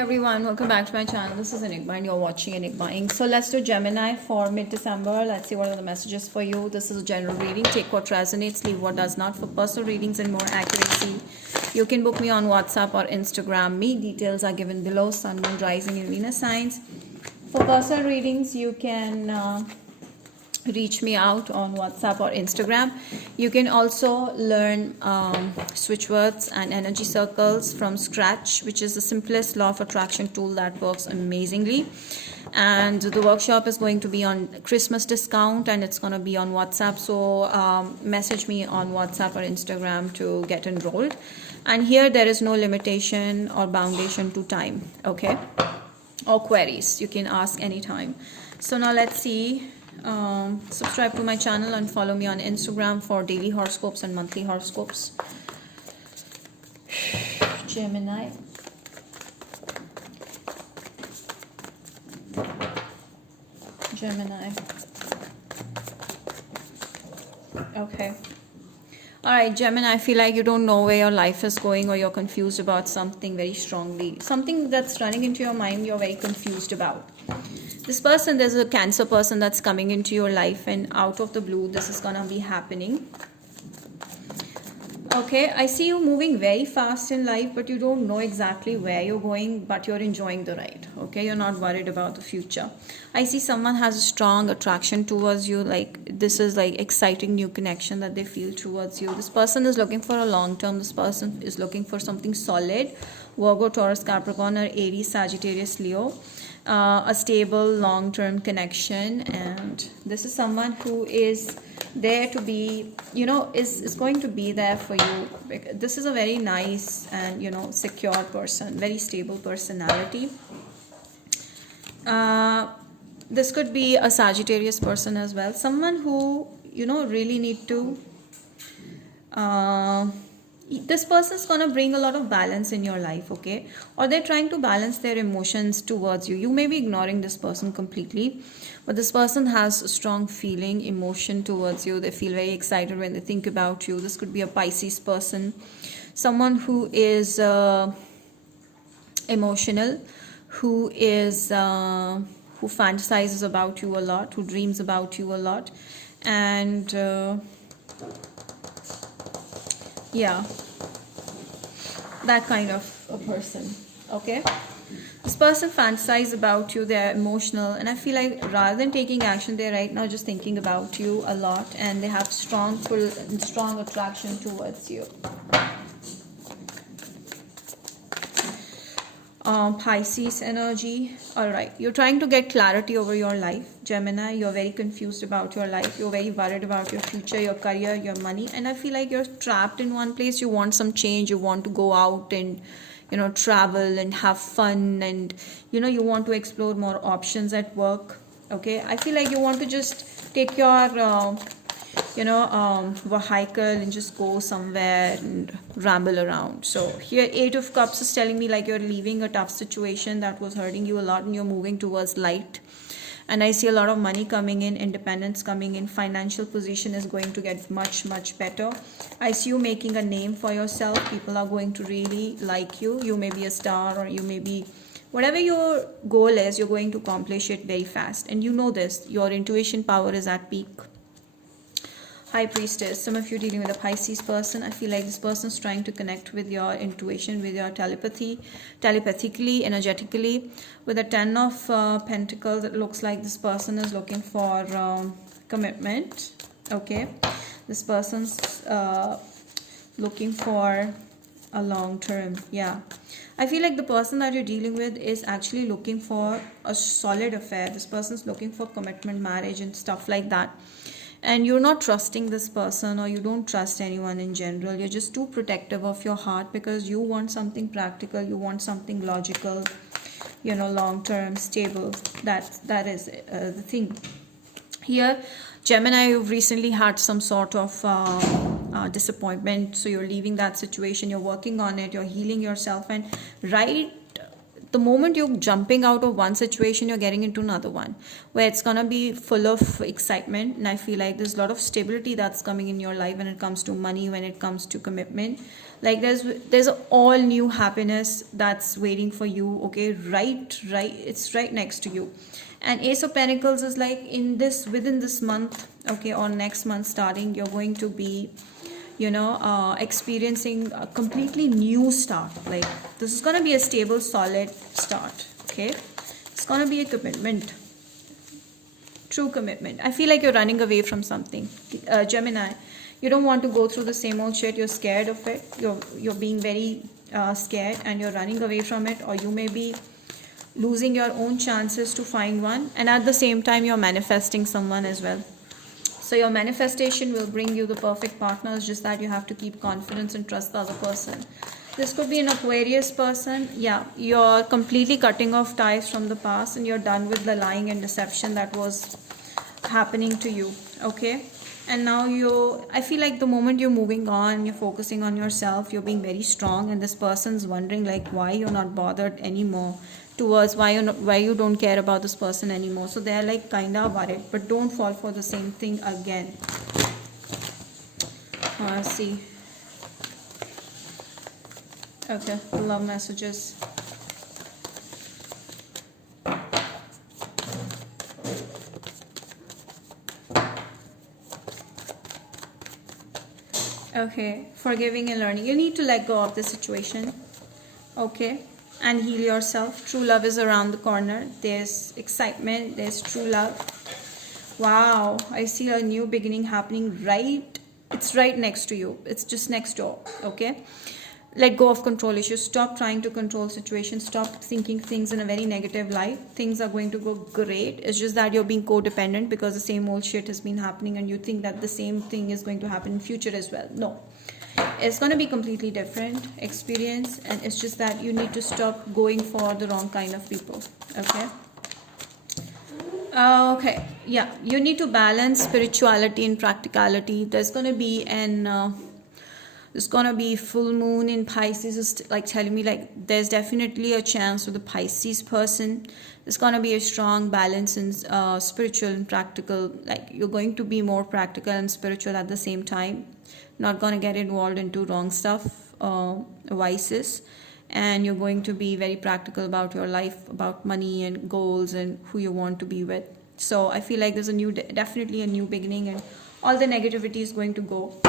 everyone, welcome back to my channel. This is Enigma and you're watching Enigma Inc. So let's do Gemini for mid-December. Let's see what are the messages for you. This is a general reading. Take what resonates, leave what does not. For personal readings and more accuracy, you can book me on WhatsApp or Instagram. Me details are given below. Sun, Moon, Rising and Venus signs. For personal readings, you can reach me out on WhatsApp or Instagram. You can also learn switch words and energy circles from scratch, which is the simplest law of attraction tool that works amazingly. And the workshop is going to be on Christmas discount and it's going to be on WhatsApp. So message me on WhatsApp or Instagram to get enrolled. And here there is no limitation or boundation to time, okay, or queries. You can ask anytime. So now let's see. Subscribe to my channel and follow me on Instagram for daily horoscopes and monthly horoscopes. Gemini. Okay. Alright, Gemini, I feel like you don't know where your life is going or you're confused about something very strongly. Something that's running into your mind you're very confused about. This person, there's a Cancer person that's coming into your life and out of the blue this is gonna be happening. Okay, I see you moving very fast in life, but you don't know exactly where you're going, but you're enjoying the ride. Okay, you're not worried about the future. I see someone has a strong attraction towards you, like this is like exciting new connection that they feel towards you. This person is looking for a long term. This person is looking for something solid. Virgo, Taurus, Capricorn, or Aries, Sagittarius, Leo. A stable long-term connection, and this is someone who is there to be, you know, is going to be there for you. This is a very nice and, you know, secure person, very stable personality. This could be a Sagittarius person as well, someone who, you know, really need to this person is going to bring a lot of balance in your life, okay? Or they're trying to balance their emotions towards you. You may be ignoring this person completely, but this person has a strong feeling, emotion towards you. They feel very excited when they think about you. This could be a Pisces person, someone who is emotional, who is who fantasizes about you a lot, who dreams about you a lot, and yeah, that kind of a person. Okay, this person fantasizes about you. They're emotional, and I feel like rather than taking action, they're right now just thinking about you a lot, and they have strong attraction towards you. Pisces energy. All right, you're trying to get clarity over your life, Gemini. You're very confused about your life. You're very worried about your future, your career, your money, and I feel like you're trapped in one place. You want some change. You want to go out and, you know, travel and have fun, and, you know, you want to explore more options at work. Okay, I feel like you want to just take your vehicle and just go somewhere and ramble around. So here 8 of Cups is telling me like you're leaving a tough situation that was hurting you a lot and you're moving towards light. And I see a lot of money coming in, independence coming in, financial position is going to get much better. I see you making a name for yourself. People are going to really like you. You may be a star, or you may be, whatever your goal is, you're going to accomplish it very fast. And you know this, your intuition power is at peak. High Priestess, some of you dealing with a Pisces person. I feel like this person is trying to connect with your intuition, with your telepathically, energetically. With a 10 of Pentacles, it looks like this person is looking for commitment. Okay, this person's looking for a long term. Yeah, I feel like the person that you're dealing with is actually looking for a solid affair. This person's looking for commitment, marriage and stuff like that. And you're not trusting this person, or you don't trust anyone in general. You're just too protective of your heart because you want something practical, you want something logical, you know, long-term, stable. That is the thing. Here, Gemini, you've recently had some sort of disappointment, so you're leaving that situation, you're working on it, you're healing yourself, and right the moment you're jumping out of one situation, you're getting into another one where it's gonna be full of excitement. And I feel like there's a lot of stability that's coming in your life when it comes to money, when it comes to commitment. Like there's a all new happiness that's waiting for you. Okay, right, it's right next to you. And Ace of Pentacles is like within this month, okay, or next month starting, you're going to be, experiencing a completely new start. Like this is going to be a stable, solid start. Okay, it's going to be a commitment, true commitment. I feel like you're running away from something. Gemini, you don't want to go through the same old shit. You're scared of it. You're being very scared, and you're running away from it. Or you may be losing your own chances to find one, and at the same time you're manifesting someone as well. So your manifestation will bring you the perfect partner. It's just that you have to keep confidence and trust the other person. This could be an Aquarius person. Yeah, you're completely cutting off ties from the past, and you're done with the lying and deception that was happening to you. Okay, and now I feel like the moment you're moving on, you're focusing on yourself, you're being very strong, and this person's wondering like why you're not bothered anymore towards why you don't care about this person anymore. So they're like kind of worried, but don't fall for the same thing again. See. Okay, love messages. Okay, forgiving and learning. You need to let go of the situation. Okay, and heal yourself. True love is around the corner. There's excitement, there's true love. Wow, I see a new beginning happening it's right next to you. It's just next door. Okay, let go of control issues. Stop trying to control situations. Stop thinking things in a very negative light. Things are going to go great. It's just that you're being codependent because the same old shit has been happening, and you think that the same thing is going to happen in future as well. No, it's going to be completely different experience, and it's just that you need to stop going for the wrong kind of people. Okay, okay, yeah, you need to balance spirituality and practicality. There's going to be full moon in Pisces. Is like telling me like there's definitely a chance with the Pisces person. There's going to be a strong balance in spiritual and practical. Like you're going to be more practical and spiritual at the same time. Not going to get involved into wrong stuff, vices, and you're going to be very practical about your life, about money and goals and who you want to be with. So I feel like there's definitely a new beginning, and all the negativity is going to go.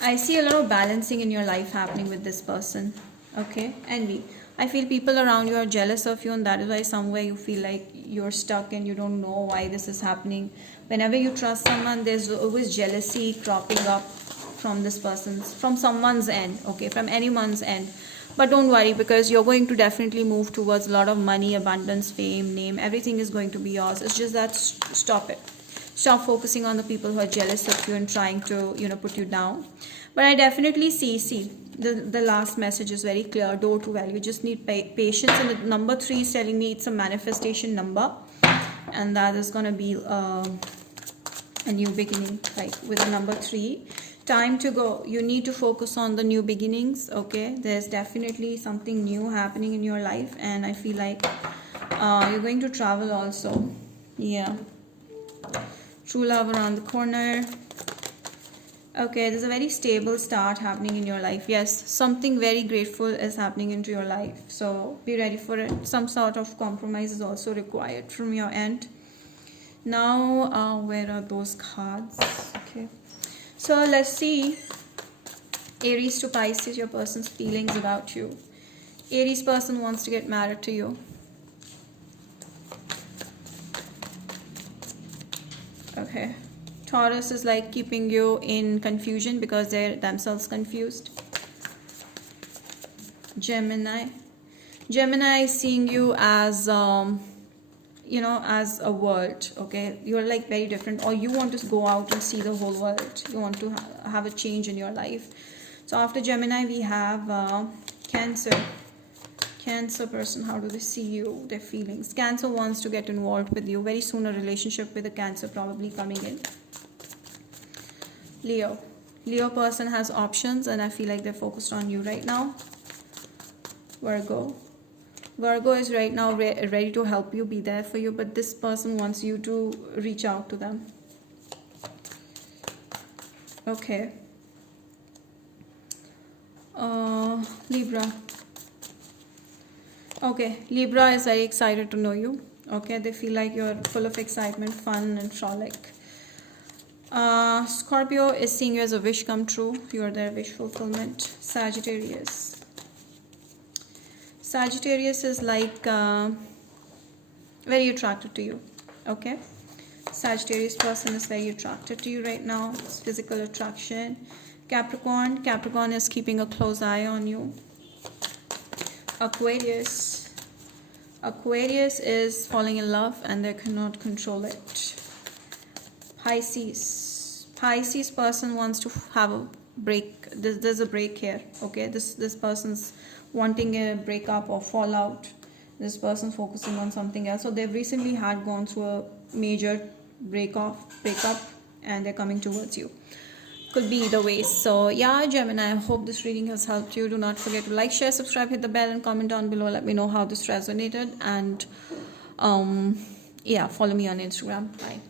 I see a lot of balancing in your life happening with this person. Okay, envy. I feel people around you are jealous of you, and that is why somewhere you feel like you're stuck and you don't know why this is happening. Whenever you trust someone, there's always jealousy cropping up from someone's end, okay, from anyone's end. But don't worry, because you're going to definitely move towards a lot of money, abundance, fame, name. Everything is going to be yours. It's just that stop it. Stop focusing on the people who are jealous of you and trying to, put you down. But I definitely see the last message is very clear. Door to value. You just need patience. And the number 3 is telling me it's a manifestation number. And that is going to be a new beginning. Like with the number 3. Time to go. You need to focus on the new beginnings. Okay. There's definitely something new happening in your life. And I feel like you're going to travel also. Yeah. True love around the corner. Okay, there's a very stable start happening in your life. Yes, something very grateful is happening into your life. So be ready for it. Some sort of compromise is also required from your end. Now, where are those cards? Okay. So let's see. Aries to Pisces, your person's feelings about you. Aries person wants to get married to you. Okay. Taurus is like keeping you in confusion because they're themselves confused. Gemini is seeing you as as a world. Okay, you're like very different, or you want to go out and see the whole world. You want to have a change in your life. So after Gemini we have Cancer person. How do they see you? Their feelings. Cancer wants to get involved with you very soon. A relationship with a Cancer probably coming in. Leo person has options, and I feel like they're focused on you right now. Virgo. Virgo is right now ready to help you, be there for you, but this person wants you to reach out to them. Okay. Libra. Okay, Libra is very excited to know you. Okay, they feel like you're full of excitement, fun, and frolic. Scorpio is seeing you as a wish come true. You're their wish fulfillment. Sagittarius. Sagittarius is like very attracted to you. Okay, Sagittarius person is very attracted to you right now. It's physical attraction. Capricorn. Capricorn is keeping a close eye on you. Aquarius. Aquarius is falling in love and they cannot control it. Pisces. Pisces person wants to have a break. There's a break here. Okay, this person's wanting a breakup or fallout. This person focusing on something else. So they've recently had gone through a major breakup, and they're coming towards you. Could be either way. So yeah, Gemini, I hope this reading has helped you. Do not forget to like, share, subscribe, hit the bell, and comment down below. Let me know how this resonated. And yeah, follow me on Instagram. Bye.